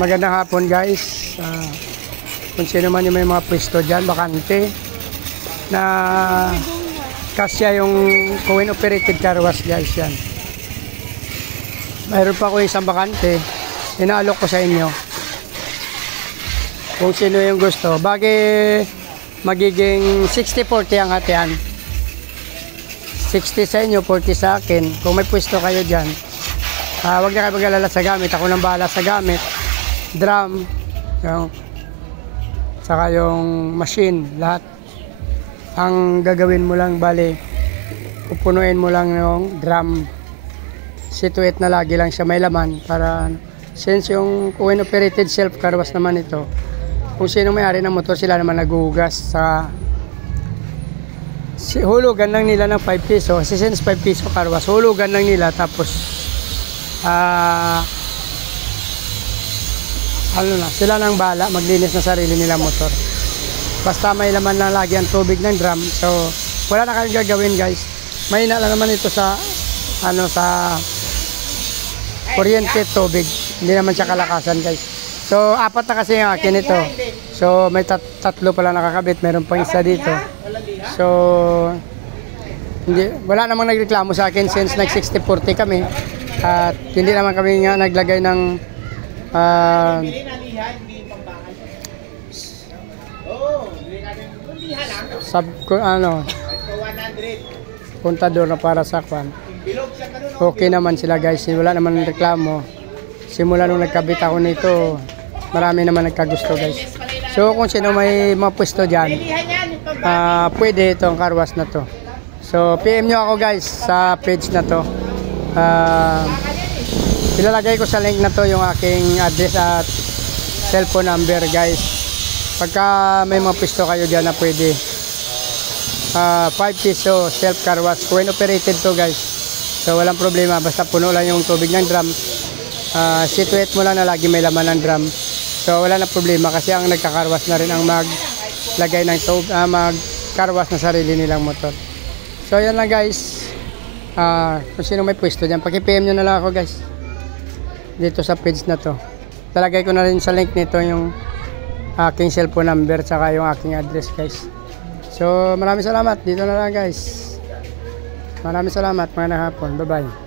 Magandang hapon guys. Kung sino man yung may mga pwesto dyan, bakante na kasya yung coin operated car wash guys yan. Mayroon pa ko isang bakante, inaalok ko sa inyo. Kung sino yung gusto, bagay magiging 60-40 ang hatian. 60 sa inyo, 40 sa akin. Kung may pwesto kayo dyan, huwag na kayo mag-alala sa gamit. Ako nang bahala sa gamit. Drum, saka yung machine, lahat. Ang gagawin mo lang, bali, pupunuin mo lang yung drum. Situate na lagi lang siya may laman. Para, since yung coin operated self car wash naman ito, kung sino may-ari ng motor, sila naman naguhugas sa hulugan lang nila ng 5 piso. Kasi since 5 piso car wash, hulugan lang nila, tapos sila nang bala maglinis ng sarili nila motor, basta may laman na lagi ang tubig ng drum. So wala na kayong gagawin guys, mahina lang naman ito sa sa kuryente tubig, hindi naman siya kalakasan guys. So apat na kasi ang akin ito, so may tatlo pala nakakabit, meron pang isa dito. So wala namang nagreklamo sa akin since nag 60-40 kami. At hindi naman kami nga naglagay ng kontador na para sa kwan. Okay naman sila guys, wala naman reklamo. Simula nung nagkabit ako nito, marami naman nagkagusto guys. So kung sino may mga pwesto dyan, pwede itong car wash na to. So PM nyo ako guys sa page na to. Ilalagay ko sa link na to yung aking address at cellphone number guys. Pagka may mga pisto kayo dyan na pwede, 5 piso self car wash, coin operated to guys. So walang problema, basta puno lang yung tubig ng drum. Situate mo lang na lagi may laman ng drum. So wala na problema kasi ang nagka-car wash na rin ang maglagay ng mag car wash na sarili nilang motor. So yan lang guys. Kung sino may pwesto dyan, paki-PM nyo na lang ako guys dito sa page na to. Talagay ko na rin sa link nito yung aking cellphone number saka yung aking address guys. So maraming salamat, dito na lang guys. Maraming salamat, mga hapon, bye bye.